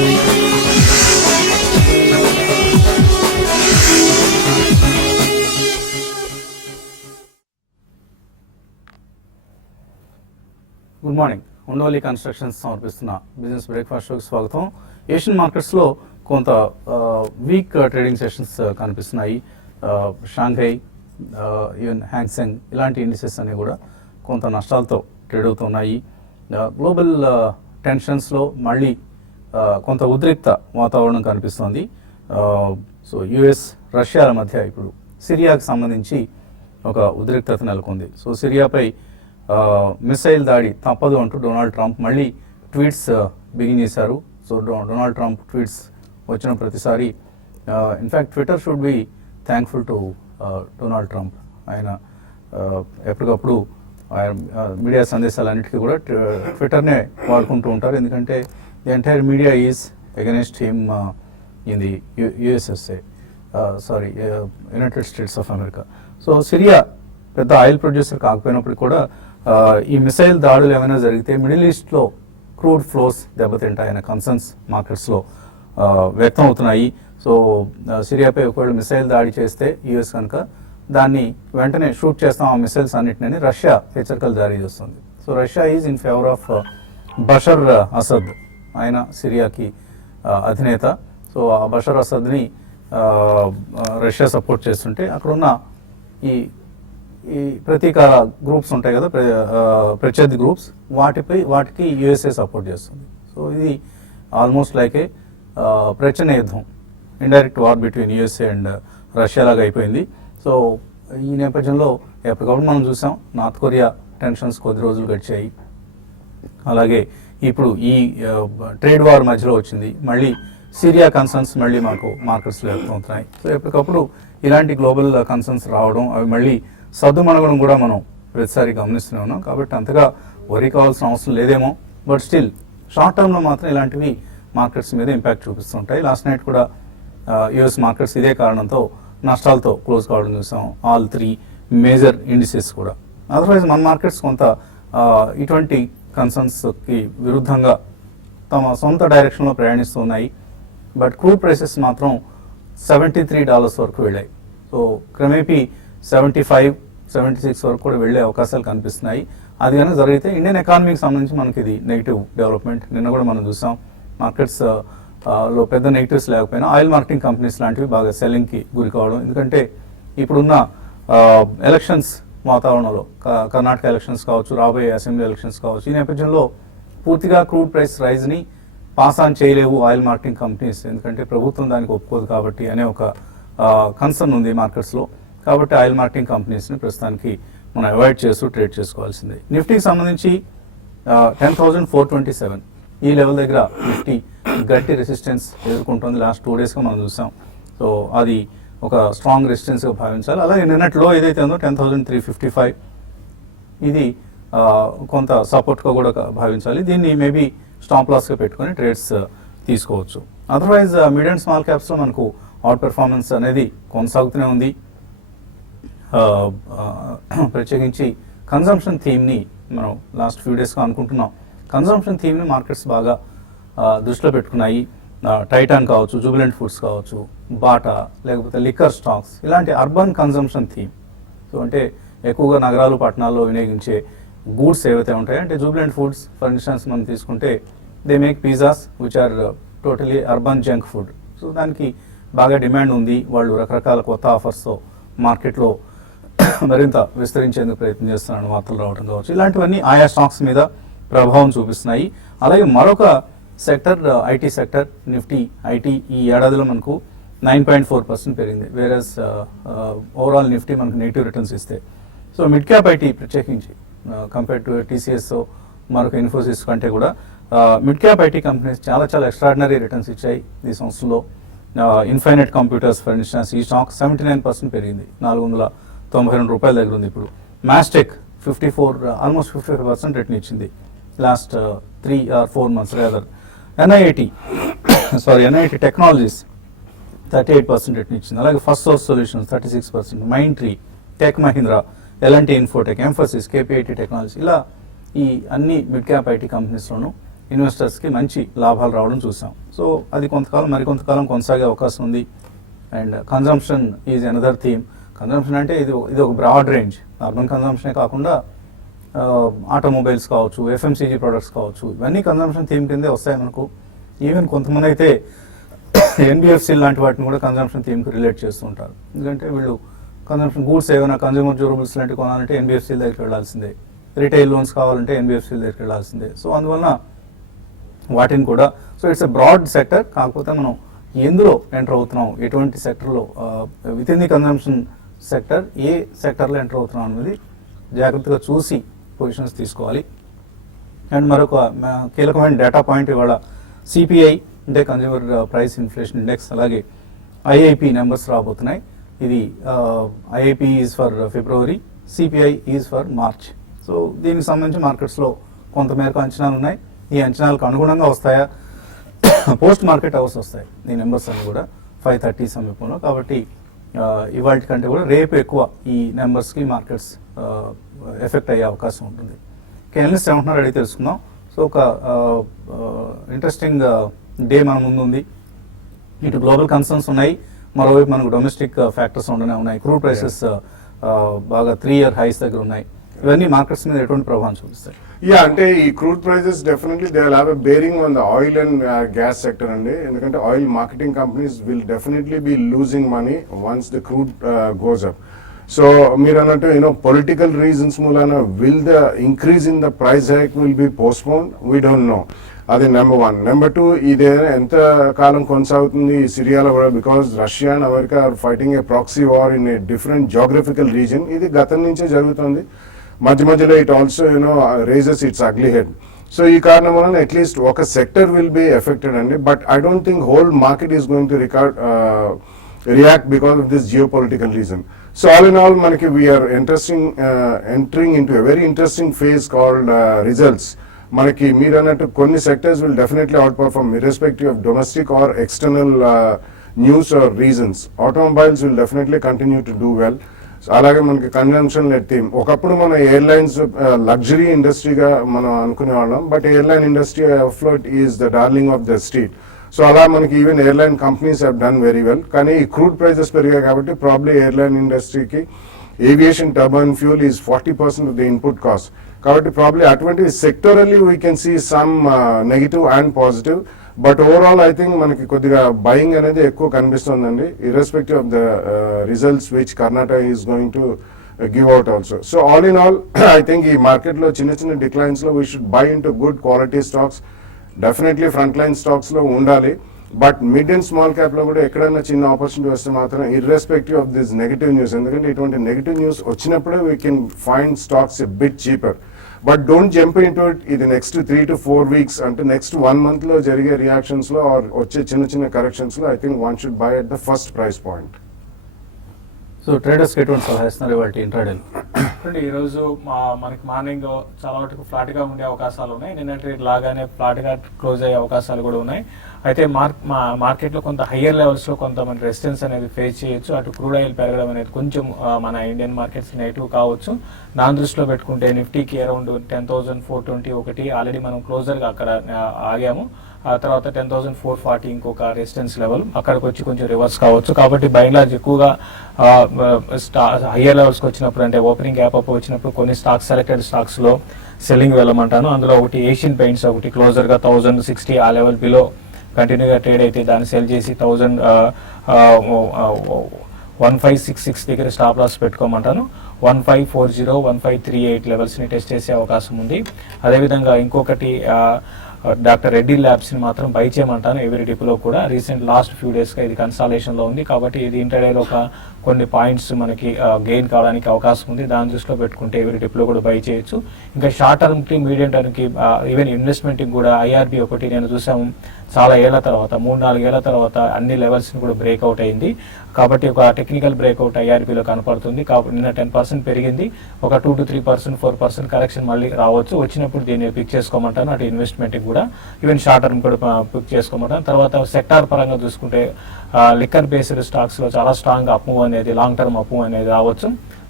Good morning. Undavalli constructions సమర్పిస్తున్న business breakfast షోకి స్వాగతం. ఏషియన్ మార్కెట్స్లో కొంత వీక్ ట్రేడింగ్ సెషన్స్ కనిపిస్తున్నాయి. షాంఘై, ఈవెన్ హ్యాంగ్సెంగ్ ఇలాంటి ఇండిసెస్ అన్ని కూడా కొంత నష్టాలతో ట్రేడ్ అవుతున్నాయి. గ్లోబల్ టెన్షన్స్లో మళ్ళీ కొంత ఉద్రిక్త వాతావరణం కనిపిస్తోంది. సో యుఎస్ రష్యాల మధ్య ఇప్పుడు సిరియాకి సంబంధించి ఒక ఉద్రిక్తత నెలకొంది. సో సిరియాపై మిసైల్ దాడి తప్పదు అంటూ డొనాల్డ్ ట్రంప్ మళ్ళీ ట్వీట్స్ బిగిన్ చేశారు. సో డొనాల్డ్ ట్రంప్ ట్వీట్స్ వచ్చిన ప్రతిసారి in fact Twitter should be thankful to Donald Trump. ఆయన ఎప్పటికప్పుడు మీడియా సందేశాలన్నిటికీ కూడా ట్విట్టర్నే వాడుకుంటూ ఉంటారు. ఎందుకంటే the entire media is against him in the యుఎస్ఎస్ఏ United states of America. So Syria పెద్ద ఆయిల్ ప్రొడ్యూసర్ కాకపోయినప్పటికీ కూడా ఈ మిసైల్ దాడులు ఏమైనా జరిగితే మిడిల్ ఈస్ట్లో క్రూడ్ ఫ్లోస్ దెబ్బతింటాయనే కన్సర్న్స్ మార్కెట్స్లో వ్యక్తం అవుతున్నాయి. సో సిరియాపై ఒకవేళ మిసైల్ దాడి చేస్తే యుఎస్ కనుక దాన్ని వెంటనే షూట్ చేస్తాం ఆ మిసైల్స్ అన్నింటినీ రష్యా హెచ్చరికలు జారీ చేస్తుంది. So Russia is in favour of Bashar Asad. ఆయన సిరియాకి అధినేత. సో ఆ బషర్ అసద్ని రష్యా సపోర్ట్ చేస్తుంటే అక్కడున్న ఈ ప్రతీకార గ్రూప్స్ ఉంటాయి కదా, ప్రత్యర్థి గ్రూప్స్, వాటికి యుఎస్ఏ సపోర్ట్ చేస్తుంది. సో ఇది ఆల్మోస్ట్ లైక్ ఏ ప్రచన్న యుద్ధం, indirect war between USA and Russia లాగా అయిపోయింది. సో ఈ నేపథ్యంలో ఎప్పటికప్పుడు మనం చూసాం నార్త్ కొరియా టెన్షన్స్ కొద్ది రోజులు గడిచాయి. అలాగే ఇప్పుడు ఈ ట్రేడ్ వార్ మధ్యలో వచ్చింది, మళ్ళీ సిరియా కన్సర్న్స్ మళ్ళీ మాకు మార్కెట్స్లో వ్యక్తమవుతున్నాయి. సో ఎప్పటికప్పుడు ఇలాంటి గ్లోబల్ కన్సర్న్స్ రావడం, అవి మళ్ళీ సర్దుమణగడం కూడా మనం ప్రతిసారి గమనిస్తూనే ఉన్నాం. కాబట్టి అంతగా వరీ కావాల్సిన అవసరం లేదేమో. బట్ స్టిల్ షార్ట్ టర్మ్లో మాత్రం ఇలాంటివి మార్కెట్స్ మీద ఇంపాక్ట్ చూపిస్తుంటాయి. లాస్ట్ నైట్ కూడా యుఎస్ మార్కెట్స్ ఇదే కారణంతో నష్టాలతో క్లోజ్ కావడం చూసాం, ఆల్ 3 మేజర్ ఇండిసెస్ కూడా. అదర్వైజ్ మన మార్కెట్స్ కొంత ఇటువంటి కన్సర్న్స్కి విరుద్ధంగా తమ సొంత డైరెక్షన్లో ప్రయాణిస్తున్నాయి. బట్ క్రూడ్ ప్రైసెస్ మాత్రం $73 వరకు వెళ్ళాయి. సో క్రమేపీ 75-76 వరకు కూడా వెళ్ళే అవకాశాలు కనిపిస్తున్నాయి. అది కనుక జరిగితే ఇండియన్ ఎకానమీకి సంబంధించి మనకి ఇది నెగిటివ్ డెవలప్మెంట్. నిన్న కూడా మనం చూసాం మార్కెట్స్ లో పెద్ద నెగిటివ్స్ లేకపోయినా ఆయిల్ మార్కెటింగ్ కంపెనీస్ లాంటివి బాగా సెల్లింగ్కి గురి కావడం. ఎందుకంటే ఇప్పుడున్న ఎలక్షన్స్ వాతావరణంలో, కర్ణాటక ఎలక్షన్స్ కావచ్చు, రాబోయే అసెంబ్లీ ఎలక్షన్స్ కావచ్చు, ఈ నేపథ్యంలో పూర్తిగా క్రూడ్ ప్రైస్ రైజ్ని పాస్ ఆన్ చేయలేవు ఆయిల్ మార్కెటింగ్ కంపెనీస్, ఎందుకంటే ప్రభుత్వం దానికి ఒప్పుకోదు కాబట్టి అనే ఒక కన్సర్న్ ఉంది మార్కెట్స్లో. కాబట్టి ఆయిల్ మార్కెటింగ్ కంపెనీస్ని ప్రస్తుతానికి మనం అవాయిడ్ చేస్తూ ట్రేడ్ చేసుకోవాల్సిందే. నిఫ్టీకి సంబంధించి 10,427 ఈ లెవెల్ దగ్గర నిఫ్టీ గట్టి రెసిస్టెన్స్ ఎదుర్కొంటుంది. లాస్ట్ 2 డేస్గా మనం చూసాం. సో అది ఒక స్ట్రాంగ్ రెసిస్టెన్స్గా భావించాలి. అలాగే నిన్నట్లో ఏదైతే ఉందో 10,355 ఇది కొంత సపోర్ట్గా కూడా భావించాలి. దీన్ని మేబీ స్టాప్ లాస్గా పెట్టుకొని ట్రేడ్స్ తీసుకోవచ్చు. అదర్వైజ్ మిడ్ అండ్ స్మాల్ క్యాప్స్లో మనకు అవుట్ పెర్ఫార్మెన్స్ అనేది కొనసాగుతూనే ఉంది. ప్రత్యేకించి కన్జంప్షన్ థీమ్ని మనం లాస్ట్ ఫ్యూ డేస్గా అనుకుంటున్నాం. కన్జంప్షన్ థీమ్ని మార్కెట్స్ బాగా దృష్టిలో పెట్టుకున్నాయి. టైటాన్ కావచ్చు, జూబిలెంట్ ఫుడ్స్ కావచ్చు, బాటా, లేకపోతే లిక్కర్ స్టాక్స్, ఇలాంటి అర్బన్ కన్జంప్షన్ థీమ్. సో అంటే ఎక్కువగా నగరాలు పట్టణాల్లో వినియోగించే గూడ్స్ ఏవైతే ఉంటాయో, అంటే జూబిలెంట్ ఫుడ్స్ ఫర్ ఇన్స్టెన్స్ మనం తీసుకుంటే they make pizzas which are totally urban junk food. So దానికి బాగా డిమాండ్ ఉంది. వాళ్ళు రకరకాల కొత్త ఆఫర్స్తో మార్కెట్లో మరింత విస్తరించేందుకు ప్రయత్నం చేస్తున్నారని వార్తలు రావడం కావచ్చు. ఇలాంటివన్నీ ఆయా స్టాక్స్ మీద ప్రభావం చూపిస్తున్నాయి. అలాగే మరొక sector IT sector, Nifty IT ఈ ఏడాదిలో మనకు 9.4% పెరిగింది. వేరస్ ఓవరాల్ నిఫ్టీ మనకు నెగిటివ్ రిటర్న్స్ ఇస్తే, సో మిడ్ క్యాప్ ఐటీ ప్రత్యేకించి కంపేర్ టు టీసీఎస్ మరొక ఇన్ఫోసిస్ కంటే కూడా మిడ్ క్యాప్ ఐటీ కంపెనీస్ చాలా ఎక్స్ట్రాడినరీ రిటర్న్స్ ఇచ్చాయి ఈ సంవత్సరంలో. ఇన్ఫైనైట్ కంప్యూటర్స్ ఫర్ ఇన్స్టెన్స్ ఈ స్టాక్ 79% పెరిగింది, $492 దగ్గర ఉంది ఇప్పుడు. మ్యాస్టెక్ 54 ఆల్మోస్ట్ 55% రిటర్న్ ఇచ్చింది last 3 or 4 months rather. NIT technologies 38% return ఇచ్చింది. అలాగే first source solutions 36%, mind tree, tech Mahindra, L&T Infotech, emphasis, KPIT technology, ఇలా ఈ అన్ని మిడ్ క్యాప్ ఐటీ కంపెనీస్లోనూ ఇన్వెస్టర్స్కి మంచి లాభాలు రావడం చూసాం. సో అది మరికొంతకాలం కొనసాగే అవకాశం ఉంది. And consumption is another theme. Consumption అంటే ఇది ఒక బ్రాడ్ రేంజ్, అర్బన్ కన్జంప్షనే కాకుండా ఆటోమొబైల్స్ కావచ్చు, ఎఫ్ఎంసీజీ ప్రొడక్ట్స్ కావచ్చు, ఇవన్నీ కన్జంప్షన్ థీమ్ కిందే వస్తాయి మనకు. ఈవెన్ కొంతమంది అయితే ఎన్బిఎఫ్సి లాంటి వాటిని కూడా కన్జంప్షన్ థీమ్కి రిలేట్ చేస్తూ ఉంటారు. ఎందుకంటే వీళ్ళు కన్జంప్షన్ గూడ్స్ ఏమైనా కన్జ్యూమర్ డ్యూరబుల్స్ లాంటివి కొనాలంటే ఎన్బిఎఫ్సీల దగ్గరికి వెళ్ళాల్సిందే, రిటైల్ లోన్స్ కావాలంటే ఎన్బిఎఫ్సీల దగ్గరికి వెళ్ళాల్సిందే. సో అందువలన వాటిని కూడా, so it's a broad sector. కాకపోతే మనం ఎందులో ఎంటర్ అవుతున్నాం, ఎటువంటి సెక్టర్లో, with in the consumption sector ఏ సెక్టర్లో ఎంటర్ అవుతున్నాం అనేది జాగ్రత్తగా చూసి పొజిషన్స్ తీసుకోవాలి. అండ్ మరొక కీలకమైన డేటా పాయింట్ ఇవాళ సిపిఐ అంటే కన్జ్యూమర్ ప్రైస్ ఇన్ఫ్లేషన్ ఇండెక్స్, అలాగే ఐఐపి నెంబర్స్ రాబోతున్నాయి. ఇది IIP is for February, CPI is for March. So దీనికి సంబంధించి మార్కెట్స్లో కొంతమేరకు అంచనాలు ఉన్నాయి. ఈ అంచనాలకు అనుగుణంగా వస్తాయా, పోస్ట్ మార్కెట్ అవర్స్ వస్తాయి ఈ నెంబర్స్ అన్ని కూడా 5:30 సమీపంలో. కాబట్టి ఇవాటి కంటే కూడా రేపు ఎక్కువ ఈ నెంబర్స్కి మార్కెట్స్ ఎఫెక్ట్ అయ్యే అవకాశం ఉంటుంది. ఎనలిస్ట్ ఏమంటున్నారు అడిగి తెలుసుకుందాం. సో ఒక ఇంట్రెస్టింగ్ డే మన ముందు ఉంది. ఇటు గ్లోబల్ కన్సర్న్స్ ఉన్నాయి, మరోవైపు మనకు డొమెస్టిక్ ఫ్యాక్టర్స్ ఉండనే ఉన్నాయి. క్రూడ్ ప్రైసెస్ బాగా 3-year హైస్ దగ్గర ఉన్నాయి. ఇవన్నీ మార్కెట్స్ మీద ఎటువంటి ప్రభావం చూపిస్తాయి? అంటే ఈ crude prices definitely they will have a bearing on the oil and gas sector అండి. ఎందుకంటే oil marketing companies will definitely be losing money once the crude goes up. So మీరు అన్నట్టు పొలిటికల్ రీజన్స్ మూలాన will the increase in the price hike will be postpone, we don't know. అది number 1. Number 2, ఇది ఎంత కాలం కొనసాగుతుంది ఈ సిరియాలో కూడా, because Russia and America are fighting A proxy war in a different geographical reason. ఇది గతం నుంచే జరుగుతుంది. మధ్యలో it also raises it's ugly head. So ఈ కారణం వలన అట్లీస్ట్ ఒక సెక్టర్ విల్ బి ఎఫెక్టెడ్ అండి. But I don't think whole market is going to react because of this geopolitical reason. So all in all, manaki we are entering into a very interesting phase called results. Manaki meer annattu konni sectors will definitely outperform irrespective of domestic or external news or reasons. Automobiles will definitely continue to do well. అలాగే మనకి consumption lead theme. ఒకప్పుడు మన airlines luxury ఇండస్ట్రీగా మనం అనుకునే వాళ్ళం, but airline industry అఫ్లోట్ is the darling of the street. So అలా మనకి even airline companies have done very well. కానీ ఈ క్రూడ్ ప్రైజెస్ పెరిగాయి కాబట్టి ప్రాబ్లీ ఎయిర్లైన్ ఇండస్ట్రీకి aviation turbine fuel is 40% of the input cost. కాబట్టి ప్రాబ్లీ అటువంటి సెక్టరల్లీ we can see some negative and positive. But overall I think మనకి కొద్దిగా buying అనేది ఎక్కువ కనిపిస్తుందండి, irrespective of the results which Karnataka is going to give out also. So all in all I think ఈ మార్కెట్లో చిన్న డిక్లైన్స్ లో we should buy in to good quality stocks. Definitely front line stocks లో ఉండాలి, but mid and small cap లో కూడా ఎక్కడైనా చిన్న ఆపర్చునిటీ వస్తే మాత్రం irrespective of this negative news, ఎందుకంటే ఇటువంటి నెగిటివ్ న్యూస్ వచ్చినప్పుడే we can find stocks a bit cheaper. But don't jump in to it. ఇది నెక్స్ట్ 3 to 4 weeks అంటే నెక్స్ట్ 1 month లో జరిగే రియాక్షన్స్ లో ఆర్ వచ్చే చిన్న కరెక్షన్స్ లో I think one should buy at the first price point. So traders ఎటువంటి సలహా ఇస్తున్నారు ఇవాళ ఇంట్రాడే? ఈరోజు మనకి మార్నింగ్ చాలా వరకు ఫ్లాట్ గా ఉండే అవకాశాలు ఉన్నాయి. నిన్న ట్రేడ్ లాగానే ఫ్లాట్ గా క్లోజ్ అయ్యే అవకాశాలు కూడా ఉన్నాయి. అయితే మార్కెట్ లో కొంత హయ్యర్ లెవెల్స్ లో కొంత మన రెసిస్టెన్స్ అనేది ఫేస్ చేయొచ్చు. అటు క్రూడ్ ఆయిల్ పెరగడం అనేది కొంచెం మన ఇండియన్ మార్కెట్స్ నెగిటివ్ కావచ్చు. దాని దృష్టిలో పెట్టుకుంటే నిఫ్టీకి అరౌండ్ 10,420 ఒకటి ఆల్రెడీ మనం క్లోజర్ గా అక్కడ ఆగాము. ఆ తర్వాత 10,440 ఇంకొక రెసిస్టెన్స్ లెవెల్, అక్కడికి వచ్చి కొంచెం రివర్స్ కావచ్చు. కాబట్టి బై అండ్ లార్జ్ ఎక్కువగా హయ్యర్ లెవెల్స్కి వచ్చినప్పుడు అంటే ఓపెనింగ్ గ్యాప్ అప్ వచ్చినప్పుడు కొన్ని స్టాక్స్ సెలెక్టెడ్ స్టాక్స్ లో సెల్లింగ్ వెళ్ళమంటాను. అందులో ఒకటి ఏషియన్ పెయింట్స్ ఒకటి క్లోజర్ గా 1,060 ఆ లెవెల్ బిలో కంటిన్యూగా ట్రేడ్ అయితే దాన్ని సెల్ చేసి 1,1566 దగ్గర స్టాప్ లాస్ పెట్టుకోమంటాను. 1,540, 1,538 లెవెల్స్ని టెస్ట్ చేసే అవకాశం ఉంది. అదేవిధంగా ఇంకొకటి డాక్టర్ రెడ్డి ల్యాబ్స్ని మాత్రం బై చేయమంటాను. ఎవరీ డిప్లో కూడా రీసెంట్ లాస్ట్ ఫ్యూ డేస్గా ఇది కన్సాలేషన్లో ఉంది కాబట్టి ఇది ఇంటర్డేలో కొన్ని పాయింట్స్ మనకి గెయిన్ కావడానికి అవకాశం ఉంది. దాని దృష్టిలో పెట్టుకుంటే ఎవరీ డిప్లో కూడా బై చేయొచ్చు. ఇంకా షార్ట్ టర్మ్కి మీడియం టర్మ్కి ఈవెన్ ఇన్వెస్ట్మెంట్కి కూడా ఐఆర్బి ఒకటి నేను చూసాము చాలా ఏళ్ల తర్వాత 3-4 ఏళ్ల తర్వాత అన్ని లెవెల్స్ని కూడా బ్రేక్అవుట్ అయింది. కాబట్టి ఒక టెక్నికల్ బ్రేక్అవుట్ ఐఆర్బిలో కనపడుతుంది. కాబట్టి నిన్న 10% పెరిగింది. ఒక 2 to 3%, 4% కరెక్షన్ మళ్ళీ రావచ్చు. వచ్చినప్పుడు దీన్ని పిక్ చేసుకోమంటాను. అటు ఇన్వెస్ట్మెంట్కి కూడా ఈవెన్ షార్ట్ టర్మ్ కూడా పిక్ చేసుకోమంటాను. తర్వాత సెక్టార్ పరంగా చూసుకుంటే లిక్కర్ బేస్డ్ స్టాక్స్లో చాలా స్ట్రాంగ్ అప్ మూవ్ అనేది లాంగ్ టర్మ్ అప్ మూవ్ అనేది రావచ్చు.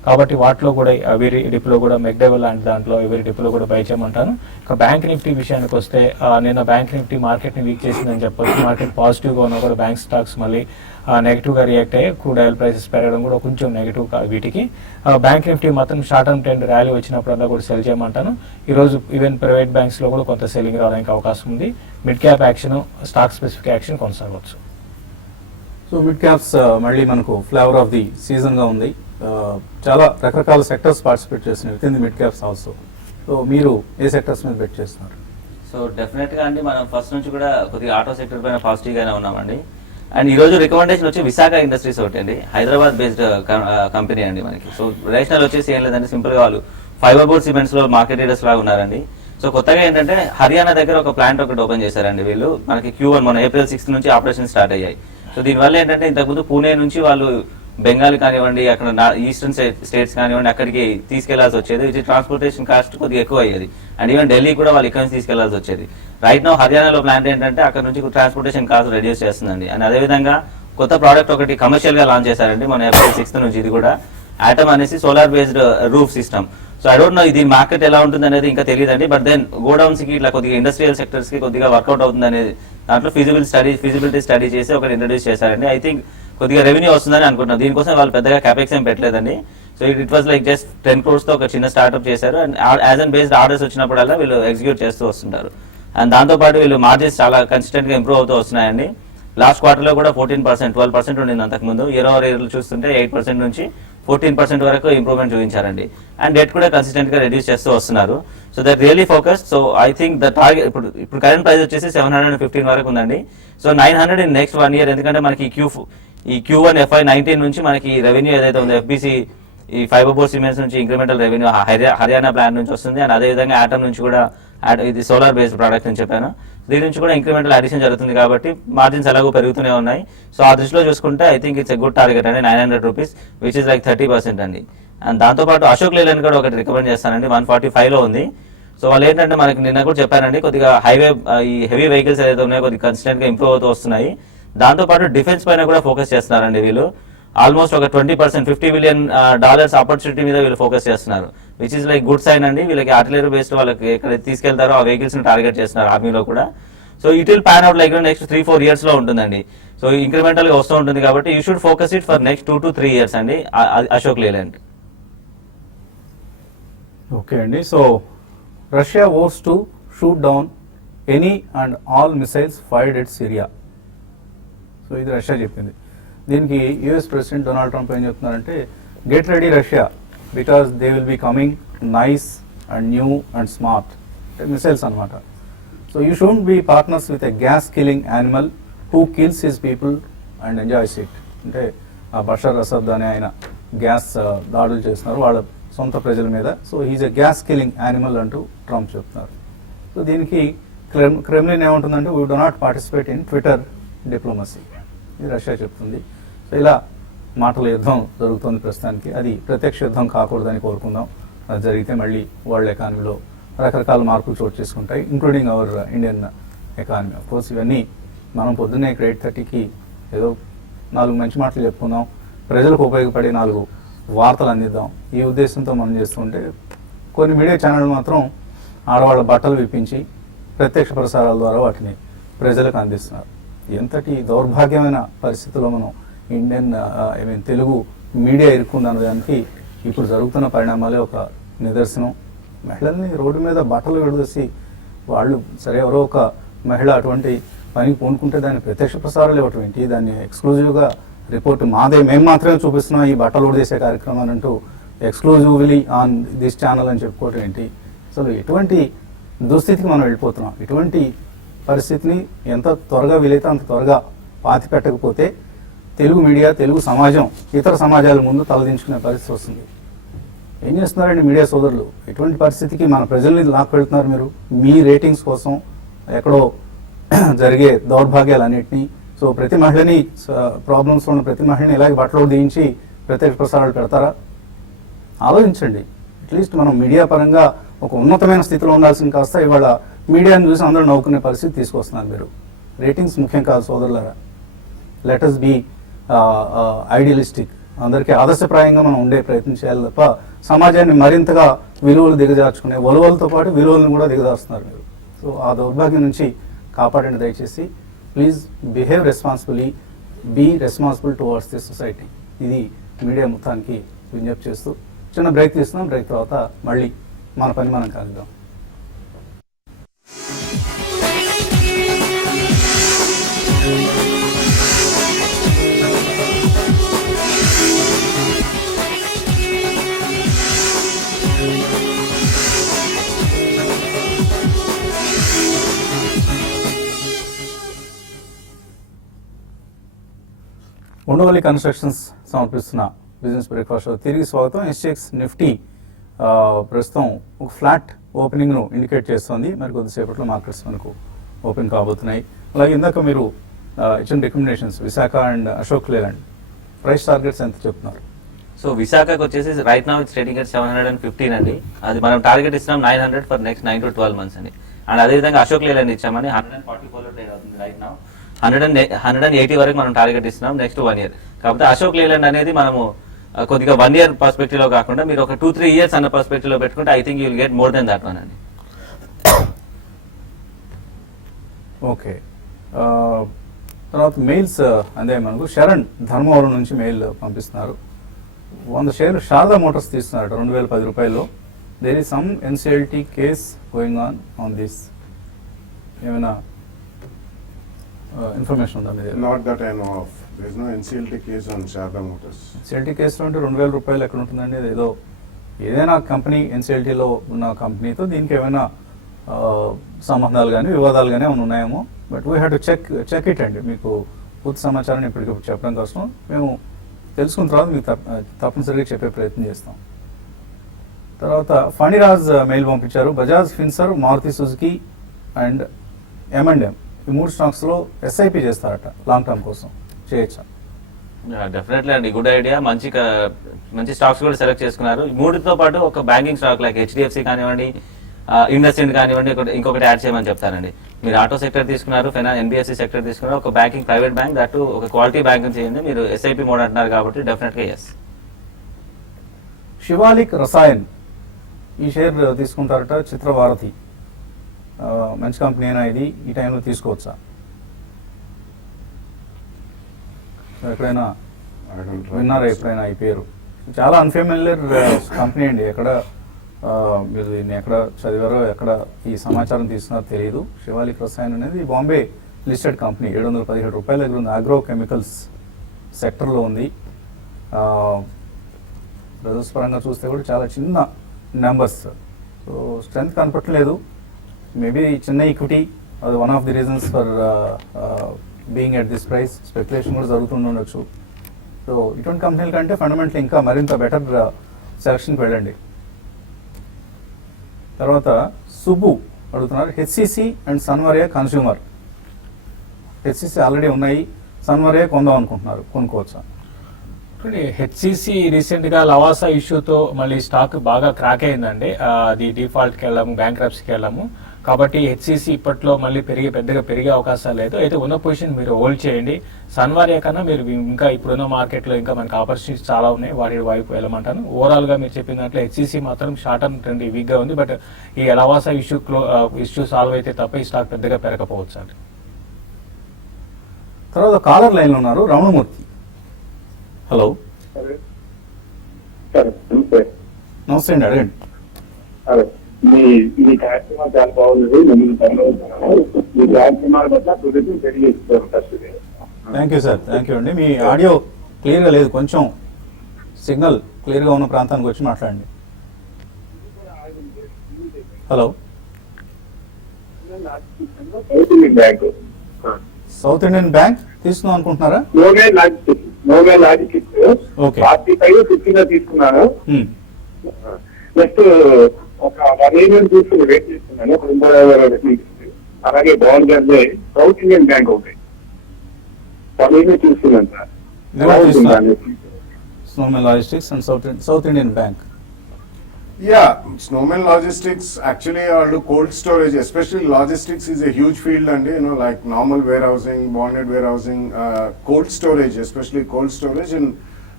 కాబట్టి వాటిలో కూడా ఎవరి డిప్లో కూడా మెక్డెవల్ లాంటి దాంట్లో ఎవరి డిప్లో కూడా బై చేయమంటాను. ఇక బ్యాంక్ నిఫ్టీ విషయానికి వస్తే నిన్న బ్యాంక్ నిఫ్టీ మార్కెట్ని వీక్ చేసిందని చెప్పొచ్చు. మార్కెట్ పాజిటివ్గా ఉన్నా కూడా బ్యాంక్ స్టాక్స్ మళ్ళీ నెగిటివ్గా రియాక్ట్ అయ్యాయి. క్రూడ్ ఆయిల్ ప్రైసెస్ పెరగడం కూడా కొంచెం నెగిటివ్ వీటికి. బ్యాంక్ నిఫ్టీ మాత్రం షార్ట్ టర్మ్ ట్రెండ్ ర్యాలీ వచ్చినప్పుడల్లా కూడా సెల్ చేయమంటాను. ఈరోజు ఈవెన్ ప్రైవేట్ బ్యాంక్స్లో కూడా కొంత సెల్లింగ్ రావడానికి అవకాశం ఉంది. Mid cap action, stock specific action కొనసాగవచ్చు. సో మిడ్ క్యాప్స్ మళ్ళీ మనకు ఫ్లేవర్ ఆఫ్ ది సీజన్గా ఉంది. చాలా రకరకాల సెక్టర్స్ పార్టిసిపేట్ చేస్తున్నారు with in the mid caps also. So మీరు ఏ సెక్టర్స్ మీద బెట్ చేస్తున్నారు? సో డెఫినెట్గా అండి మనం ఫస్ట్ నుంచి కూడా కొద్దిగా ఆటో సెక్టర్ పైన పాజిటివ్గానే ఉన్నామండి. అండ్ ఈ రోజు రికమెండేషన్ వచ్చి విశాఖ ఇండస్ట్రీస్ ఒకటి అండి, హైదరాబాద్ బేస్డ్ కంపెనీ అండి మనకి. సో రేషనల్ వచ్చేసి ఏం లేదండి, సింపుల్గా వాళ్ళు ఫైబర్ బోర్డ్ సిమెంట్స్లో మార్కెట్ లీడర్స్ లాగా ఉన్నారండి. సో కొత్తగా ఏంటంటే హర్యానా దగ్గర ఒక ప్లాంట్ ఒకటి ఓపెన్ చేశారండి వీళ్ళు. మనకి Q1 మన April 6 నుంచి ఆపరేషన్ స్టార్ట్ అయ్యాయి. సో దీనివల్ల ఏంటంటే ఇంతకుముందు పూణే నుంచి వాళ్ళు బెంగాల్ కానివ్వండి, అక్కడ ఈస్టర్న్ స్టేట్స్ కానివ్వండి అక్కడికి తీసుకెళ్లాల్సి వచ్చేది. ఇది ట్రాన్స్పోర్టేషన్ కాస్ట్ కొద్దిగా ఎక్కువ అయ్యేది. అండ్ ఈవెన్ ఢిల్లీ కూడా వాళ్ళు ఇక్కడ నుంచి తీసుకెళ్లాల్సి వచ్చేది. రైట్ నౌ హర్యానాలో ప్లాంట్ ఏంటంటే అక్కడ నుంచి ట్రాన్స్పోర్టేషన్ కాస్ట్ రెడ్యూస్ చేస్తుందండి. అండ్ అదేవిధంగా కొత్త ప్రోడక్ట్ ఒకటి కమర్షియల్ గా లాంచ్ చేశారండి మన April 6 నుంచి. ఇది కూడా ఆటమ్ అనేసి solar based roof system. So I don't know ఇది మార్కెట్ ఎలా ఉంటుంది అనేది ఇంకా తెలియదండి. బట్ దెన్ గోడౌన్స్ కి ఇట్లా కొద్దిగా ఇండస్ట్రియల్ సెక్టర్స్ కి కొద్దిగా వర్కౌట్ అవుతుంది అనేది దాంట్లో ఫిజిబిలిటీ స్టడీ చేసి ఒకటి ఇంట్రడ్యూస్ చేశారండి. ఐ థింక్ కొద్దిగా రెవెన్యూ వస్తుందని అనుకుంటున్నాం. దీనికోసం వాళ్ళు పెద్దగా క్యాపెక్స్ ఏం పెట్టలేదండి. So it was like just 10 crores తో ఒక చిన్న స్టార్ట్అప్ చేశారు. And as and based orders వచ్చినప్పుడల్లా వీళ్ళు ఎగ్జిక్యూట్ చేస్తూ వస్తుంటారు. అండ్ దాంతోపాటు వీళ్ళు మార్జిన్స్ చాలా కన్సిస్టెంట్ గా ఇంప్రూవ్ అవుతూ వస్తున్నాయండి. లాస్ట్ క్వార్టర్లో కూడా 14%, 12% ఉండింది అంతకుముందు. ఇయర్ ఓవర్ ఇయర్ చూస్తుంటే 8% నుంచి 14% వరకు ఇంప్రూవ్మెంట్ చూపించారండి. అండ్ డెట్ కూడా కన్సిస్టెంట్ గా రెడ్యూస్ చేస్తూ వస్తున్నారు. So that really focus. So I think the target ఇప్పుడు కరెంట్ ప్రైస్ వచ్చేసి 715 వరకు ఉందండి. So 900 in next 1 year. ఎందుకంటే మనకి ఈ Q1 FY19 నుంచి మనకి రెవెన్యూ ఏదైతే ఉందో FBC ఈ ఫైబర్ బోర్డ్ సిమెంట్స్ నుంచి ఇంక్రిమెంటల్ రెవెన్యూ హర్యానా ప్లాంట్ నుంచి వస్తుంది. అండ్ అదేవిధంగా ఆటమ్ నుంచి కూడా ఇది సోలార్ బేస్డ్ ప్రోడక్ట్ అని చెప్పాను. దీని నుంచి కూడా ఇంక్రిమెంటల్ అడిషన్ జరుగుతుంది కాబట్టి మార్జిన్స్ ఎలాగో పెరుగుతూనే ఉన్నాయి. సో ఆ దృష్టిలో చూసుకుంటే I think it's a good target అండి, 900 రూపీస్, విచ్ ఇస్ లైక్ 30% అండి. అండ్ దాంతోపాటు అశోక్ లేలాండ్ కూడా ఒకటి రికమెండ్ చేస్తానండి, 145లో ఉంది. సో వాళ్ళు ఏంటంటే మనకి నిన్న కూడా చెప్పానండి, కొద్దిగా హైవే ఈ హెవీ వెహికల్స్ ఏదైతే ఉన్నాయో కొద్దిగా కన్సిస్టెంట్ గా ఇంప్రూవ్ అవుతూ వస్తున్నాయి. దాంతోపాటు డిఫెన్స్ పైన కూడా ఫోకస్ చేస్తున్నారండి వీళ్ళు. ఆల్మోస్ట్ ఒక 20% $50 billion ఆపర్చునిటీ మీద వీళ్ళు ఫోకస్ చేస్తున్నారు, which is like good sign అండి. వీళ్ళకి ఆర్టిలరీ బేస్డ్ వాళ్ళకి ఎక్కడ తీసుకెళ్తారో ఆ వెహికల్స్ ని టార్గెట్ చేస్తున్నారు ఆర్మీలో కూడా. So it will pan out like next 3-4 years లో ఉంటుందండి. సో ఇంక్రిమెంటల్ గా వస్తూ ఉంటుంది కాబట్టి you should focus it for next 2 to 3 years అండి అశోక్ లేలాండ్. ఓకే అండి. So Russia was to shoot down any and all missiles fired at Syria. So ఇది Russia చెప్పింది. దీనికి యుఎస్ ప్రెసిడెంట్ డొనాల్డ్ ట్రంప్ ఏం చెప్తున్నారంటే, get ready Russia because they will be coming nice and new and smart, missiles అనమాట. So you should be partners with a gas killing animal who kills his people and enjoys it. అంటే ఆ Bashar Asad అనే ఆయన gas దాడులు చేస్తున్నారు వాళ్ళ సొంత ప్రజల మీద. So he's a gas killing animal అంటూ ట్రంప్ చెప్తున్నారు. సో దీనికి క్రెమ్లిన్ ఏమంటుందంటే, we do not participate in Twitter diplomacy, ఇది రష్యా చెప్తుంది. సో ఇలా మాటల యుద్ధం జరుగుతుంది ప్రస్తుతానికి. అది ప్రత్యక్ష యుద్ధం కాకూడదని కోరుకుందాం. అది జరిగితే మళ్ళీ వరల్డ్ ఎకానమీలో రకరకాల మార్పులు చోటు చేసుకుంటాయి, including our Indian economy. Of course ఇవన్నీ మనం పొద్దున్నే 8:30కి ఏదో 4 మంచి మాటలు చెప్పుకుందాం, ప్రజలకు ఉపయోగపడే 4 వార్తలు అందిద్దాం, ఈ ఉద్దేశంతో మనం చేస్తుంటే కొన్ని మీడియా ఛానళ్ళు మాత్రం ఆడవాళ్ళ బట్టలు విప్పించి ప్రత్యక్ష ప్రసారాల ద్వారా వాటిని ప్రజలకు అందిస్తున్నారు. ఎంతటి దౌర్భాగ్యమైన పరిస్థితుల్లో మనం తెలుగు మీడియా ఇరుక్కుందన్న దానికి ఇప్పుడు జరుగుతున్న పరిణామాలే ఒక నిదర్శనం. మహిళల్ని రోడ్డు మీద బట్టలు విడదీసి వాళ్ళు సరే ఎవరో ఒక మహిళ అటువంటి పనికి పూనుకుంటే దాన్ని ప్రత్యక్ష ప్రసారాలు ఇవ్వటం ఏంటి, దాన్ని ఎక్స్క్లూజివ్గా రిపోర్ట్ మాదే మేము మాత్రమే చూపిస్తున్నాం ఈ బట్టలు ఉడదీసే కార్యక్రమాన్ని అంటూ ఎక్స్క్లూజివ్లీ ఆన్ దిస్ ఛానల్ అని చెప్పుకోవటం ఏంటి. అసలు ఎటువంటి దుస్థితికి మనం వెళ్ళిపోతున్నాం. ఇటువంటి పరిస్థితిని ఎంత త్వరగా వీలైతే అంత త్వరగా పాతి పెట్టకపోతే తెలుగు మీడియా, తెలుగు సమాజం ఇతర సమాజాల ముందు తలదించుకునే పరిస్థితి వస్తుంది. ఏం చేస్తున్నారండి మీడియా సోదరులు? ఎటువంటి పరిస్థితికి మన ప్రజల్ని లాక్ పెడుతున్నారు మీరు మీ రేటింగ్స్ కోసం, ఎక్కడో జరిగే దౌర్భాగ్యాలన్నింటినీ. సో ప్రతి మహిళని ప్రాబ్లమ్స్ ఉన్న ప్రతి మహిళని ఇలాగే బట్టలు దించి ప్రత్యక్ష ప్రసారాలు పెడతారా? ఆలోచించండి. అట్లీస్ట్ మనం మీడియా పరంగా ఒక ఉన్నతమైన స్థితిలో ఉండాల్సిన కాస్త ఇవాళ మీడియాని చూసి అందరూ నవ్వుకునే పరిస్థితి తీసుకొస్తున్నారు మీరు. రేటింగ్స్ ముఖ్యం కాదు సోదరులారా. లెట్ us బీ ఐడియలిస్టిక్ అందరికీ ఆదర్శప్రాయంగా మనం ఉండే ప్రయత్నం చేయాలి తప్ప సమాజాన్ని మరింతగా విలువలు దిగజార్చుకునే వలువలతో పాటు విలువలను కూడా దిగజారుస్తున్నారు మీరు. సో ఆ దౌర్భాగ్యం నుంచి కాపాడండి దయచేసి. Please behave responsibly, be responsible towards the society. ఇది మీడియా మొత్తానికి విజ్ఞప్తి చేస్తూ చిన్న బ్రేక్ తీసుకున్నాం. బ్రేక్ తర్వాత మళ్ళీ మన పని మనం కలుద్దాం. ఉండవల్లి కన్స్ట్రక్షన్స్ సమర్పిస్తున్న బిజినెస్ బ్రేక్ఫాస్ట్ షో తిరిగి స్వాగతం. ఎస్జెక్స్ నిఫ్టీ ప్రస్తుతం ఒక ఫ్లాట్ ఓపెనింగ్ను ఇండికేట్ చేస్తోంది. మరి కొద్దిసేపట్లో మార్కెట్స్ మనకు ఓపెన్ కాబోతున్నాయి. అలాగే ఇందాక మీరు ఇచ్చిన recommendations Visakha and Ashok Leyland price targets ఎంత చెప్తున్నారు? సో విశాఖకు వచ్చేసి right now it's trading at 715 అండి. అది మనం టార్గెట్ ఇస్తున్నాం 900 ఫర్ నెక్స్ట్ 9 to 12 months అండి. అండ్ అదేవిధంగా అశోక్ లేలాండ్ ఇచ్చామని 144 లో ట్రేడ్ అవుతుంది రైట్ నౌ. 180 వరకు మనం టార్గెట్ ఇస్తున్నాం నెక్స్ట్ 1 year. కాకపోతే అశోక్ లేలాండ్ అనేది మనము కొద్దిగా 1 year పర్స్పెక్టివ్ లో కాకుండా మీరు ఒక 2-3 years అన్న పర్స్పెక్టివ్ లో పెట్టుకుంటే I think you will get more than that one అండి. ఓకే, తర్వాత మెయిల్స్ అందే మనకు శరణ్ ధర్మవరం నుంచి మెయిల్ పంపిస్తున్నారు. 100 షేర్లు శారదా మోటార్స్ తీస్తున్నారు 2010 రూపాయల్లో. There is some NCLT case going on this. ఏమైనా ఇన్ఫర్మేషన్ ఉందా మీ దగ్గర? Not that I know of. There is no NCLT case on Sharda Motors. NCLT కేసులో అంటే 2000 రూపాయలు ఎక్కడ ఉంటుందండి? అది ఏదైనా కంపెనీ ఎన్సిఎల్టీలో ఉన్న కంపెనీతో దీనికి ఏమైనా సంబంధాలు కానీ వివాదాలు కానీ ఏమైనా ఉన్నాయేమో. But we have to check it అండి. మీకు పూర్తి సమాచారాన్ని ఇప్పటికప్పుడు చెప్పడం కోసం మేము తెలుసుకున్న తర్వాత మీకు తప్పనిసరిగా చెప్పే ప్రయత్నం చేస్తాం. తర్వాత ఫణిరాజ్ మెయిల్ పంపించారు. Bajaj ఫిన్సర్, Maruti Suzuki and M&M ఈ 3 స్టాక్స్లో ఎస్ఐపి చేస్తారట లాంగ్ టర్మ్ కోసం. చేయొచ్చా? డెఫినెట్లీ అండి, గుడ్ ఐడియా. మంచి స్టాక్స్ కూడా సెలెక్ట్ చేసుకున్నారు. ఈ మూడుతో పాటు ఒక బ్యాంకింగ్ స్టాక్ లైక్ HDFC కానివ్వండి, ఇండస్ఇండ్ కానివ్వండి, ఇంకొకటి యాడ్ చేయమని చెప్తానండి. మీరు ఆటో సెక్టర్ తీసుకున్నారు, NBFC సెక్టర్ తీసుకున్నారు, ఒక బ్యాంకింగ్ ప్రైవేట్ బ్యాంక్ దట్టు ఒక క్వాలిటీ బ్యాంకింగ్ చేయండి. మీరు ఎస్ఐపి మోడ్ అంటున్నారు కాబట్టి డెఫినెట్గా ఎస్. శివాలిక్ రసాయన్ ఈ షేర్ తీసుకుంటారట చిత్రవారధి. మంచి కంపెనీ అయినా ఇది ఈ టైంలో తీసుకోవచ్చా? ఎక్కడైనా I don't know. విన్నారా ఎప్పుడైనా ఈ పేరు? చాలా అన్ఫెమిలియర్ కంపెనీ అండి. మీరు దీన్ని ఎక్కడ చదివారో ఎక్కడ ఈ సమాచారం తీసుకున్నారో తెలియదు. శివాలిక్ రసాయన్ అనేది బాంబే లిస్టెడ్ కంపెనీ. 717 రూపాయల దగ్గర ఉంది. ఆగ్రో కెమికల్స్ సెక్టర్లో ఉంది. రిజల్ట్స్ పరంగా చూస్తే కూడా చాలా చిన్న నెంబర్స్. సో స్ట్రెంత్ కనపట్లేదు. మేబీ చిన్న ఈక్విటీ అది one of the reasons for being at this price. Speculation కూడా జరుగుతుండొచ్చు. సో ఇటువంటి కంపెనీల కంటే ఫండమెంటల్ ఇంకా మరింత బెటర్ సెలక్షన్కి వెళ్ళండి. తర్వాత సుబ్బు అడుగుతున్నారు HCC and సన్వర్య consumer. HCC already ఉన్నాయి, సన్వర్య కొందాం అనుకుంటున్నారు, కొనుక్కోవచ్చా? హెచ్సిసి రీసెంట్ గా లవాసా ఇష్యూతో మళ్ళీ స్టాక్ బాగా క్రాక్ అయిందండి. అది డిఫాల్ట్కి వెళ్ళాము, బ్యాంక్రప్సీకి వెళ్ళాము. కాబట్టి హెచ్సిసి ఇప్పట్లో మళ్ళీ పెద్దగా పెరిగే అవకాశాలు లేదు. అయితే ఉన్న పొజిషన్ మీరు హోల్డ్ చేయండి. సన్వారియా కన్నా మీరు ఇంకా ఇప్పుడున్న మార్కెట్లో ఇంకా మనకి ఆపర్చునిటీస్ చాలా ఉన్నాయి, వాటి వైపు వెళ్ళమంటాను. ఓవరాల్ గా మీరు చెప్పిన దాంట్లో హెచ్సిసి మాత్రం షార్ట్ టర్మ్ ట్రెండ్ వీక్ గా ఉంది. బట్ ఈ లవాసా ఇష్యూ సాల్వ్ అయితే తప్ప ఈ స్టాక్ పెద్దగా పెరగకపోవచ్చు అండి. తర్వాత కాలర్ లైన్లో ఉన్నారు రమణమూర్తి. హలో, నమస్తే అండి, అడగండి. మీ కార్యక్రమం చాలా బాగుంది. మీ కార్యక్రమాల పట్ల కృతజ్ఞతలు తెలియజేస్తున్నాను. Thank you sir, thank you అండి. మీ ఆడియో క్లియర్గా లేదు, కొంచెం సిగ్నల్ క్లియర్గా ఉన్న ప్రాంతానికి వచ్చి మాట్లాడండి. Hello, bank south Indian bank తీసుకుందాం అనుకుంటున్నారా? నోవే లాజిస్టిక్స్ ఓకే. 45-50 గా తీసుకున్నాను. నెక్స్ట్ ఒక 1 year తీసుకుని వెయిట్ చేస్తున్నాను. 2,000 అలాగే బాండ్ సౌత్ ఇండియన్ బ్యాంక్ ఒకటి 1 year తీసుకున్నాను sir. Snowman Logistics and South Indian Bank. Yeah, Snowman Logistics actually are cold storage, especially logistics is a huge field and like normal warehousing, bonded warehousing, cold storage, especially cold storage and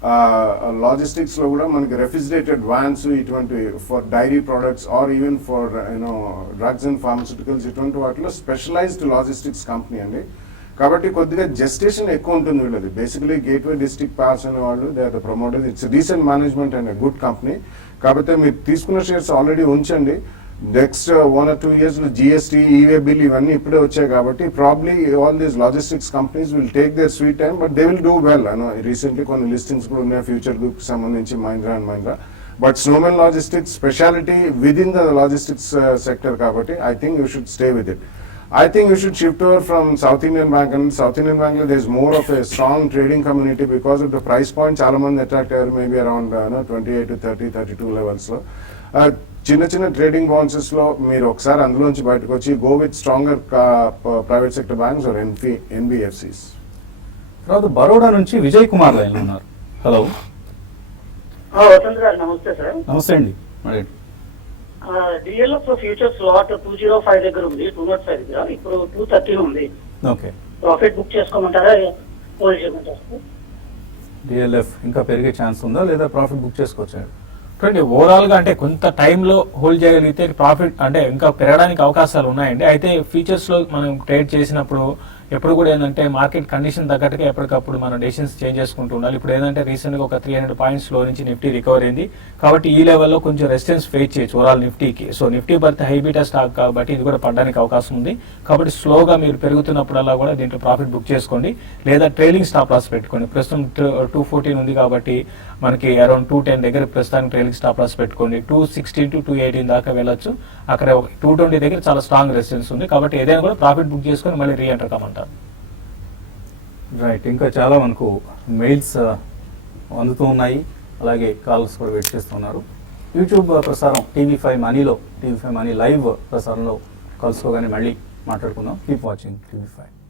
లాజిస్టిక్స్లో కూడా మనకి refrigerated vans ఇటువంటి for dairy products are even for drugs and pharmaceuticals ఇటువంటి వాటిలో specialised logistics company అండి. కాబట్టి కొద్దిగా gestation ఎక్కువ ఉంటుంది వీళ్ళది. బేసికలీ గేట్వే డిస్ట్రిక్ట్ పార్స్ అనే వాళ్ళు they are the promoters. It's recent management and good company. కాకపోతే మీరు తీసుకున్న షేర్స్ ఆల్రెడీ ఉంచండి. నెక్స్ట్ 1 or 2 years లో జిఎస్టీ, ఈవే బిల్ ఇవన్నీ ఇప్పుడే వచ్చాయి కాబట్టి probably all these logistics companies will take their sweet time, but they will do well. Recently కొన్ని లిస్టింగ్స్ కూడా ఉన్నాయి ఫ్యూచర్ గ్రూప్ కి సంబంధించి, Mahindra and Mahindra. But Snowman logistics speciality with in the logistics sector కాబట్టి I think you should stay with it. I think you should shift over from South Indian Bank, and South Indian Bank there is more of a strong trading community because of the price point. Chala mandi attract ayyar maybe around 28 to 30, 32 levels lo. చిన్న చిన్న trading bounces లో మీరు ఒకసారి అందులోంచి బయటకు వచ్చి go with stronger private sector banks are NBFCs. తర్వాత బరోడా నుంచి విజయ్ కుమార్ లైన్ ఉన్నారు. హలో వసంత్ గారు నమస్తే సార్. నమస్తే అండి. మరి డిఎల్ఎఫ్ ఫ్యూచర్స్ లాట్ 205 దగ్గర ఉంది, 205 దగ్గర ఇప్పుడు 230 ఉంది. ఓకే, ప్రాఫిట్ బుక్ చేసుకోమంటారా, హోల్డ్ చేయమంటారా? డిఎల్ఎఫ్ ఇంకా పెరిగే ఛాన్స్ ఉందా లేదా ప్రాఫిట్ బుక్ చేసుకోవచ్చా? చూడండి, ఓవరాల్ గా అంటే కొంత టైంలో హోల్డ్ చేయగలిగితే ప్రాఫిట్ అంటే ఇంకా పెరగడానికి అవకాశాలు ఉన్నాయండి. అయితే ఫీచర్స్ లో మనం ట్రేడ్ చేసినప్పుడు ఎప్పుడు కూడా ఏంటంటే మార్కెట్ కండిషన్ తగ్గట్టుగా ఎప్పటికప్పుడు మనం డెసిషన్స్ చేంజ్ చేసుకుంటూ ఉండాలి. ఇప్పుడు ఏంటంటే రీసెంట్ గా ఒక 300 పాయింట్స్ లో నుంచి నిఫ్టీ రికవర్ అయింది కాబట్టి ఈ లెవెల్లో కొంచెం రెసిస్టెన్స్ ఫేస్ చేయొచ్చు overall నిఫ్టీకి. So Nifty birth high beta stock కాబట్టి ఇది కూడా పడడానికి అవకాశం ఉంది. కాబట్టి స్లోగా మీరు పెరుగుతున్నప్పుడల్లా కూడా దీంట్లో ప్రాఫిట్ బుక్ చేసుకోండి, లేదా ట్రైలింగ్ స్టాప్ లాస్ పెట్టుకోండి. ప్రస్తుతం 214 ఉంది కాబట్టి మనకి అరౌండ్ 210 దగ్గర ప్రస్తుతానికి ట్రైలింగ్ స్టాప్ లాస్ పెట్టుకోండి. 216 to 218 దాకా వెళ్ళొచ్చు. అక్కడ 220 దగ్గర చాలా స్ట్రాంగ్ రెసిస్టెన్స్ ఉంది కాబట్టి ఏదైనా కూడా ప్రాఫిట్ బుక్ చేసుకొని మళ్ళీ రీఎంటర్ కమ్మంటారు. రైట్, ఇంకా చాలా మనకు మెయిల్స్ అందుతూ ఉన్నాయి, అలాగే కాల్స్ కూడా వెయిట్ చేస్తున్నారు. యూట్యూబ్ ప్రసారం TV5 మనీలో, TV5 మనీ లైవ్ ప్రసారంలో కలుసుకోగానే మళ్ళీ మాట్లాడుకుందాం. Keep watching TV5.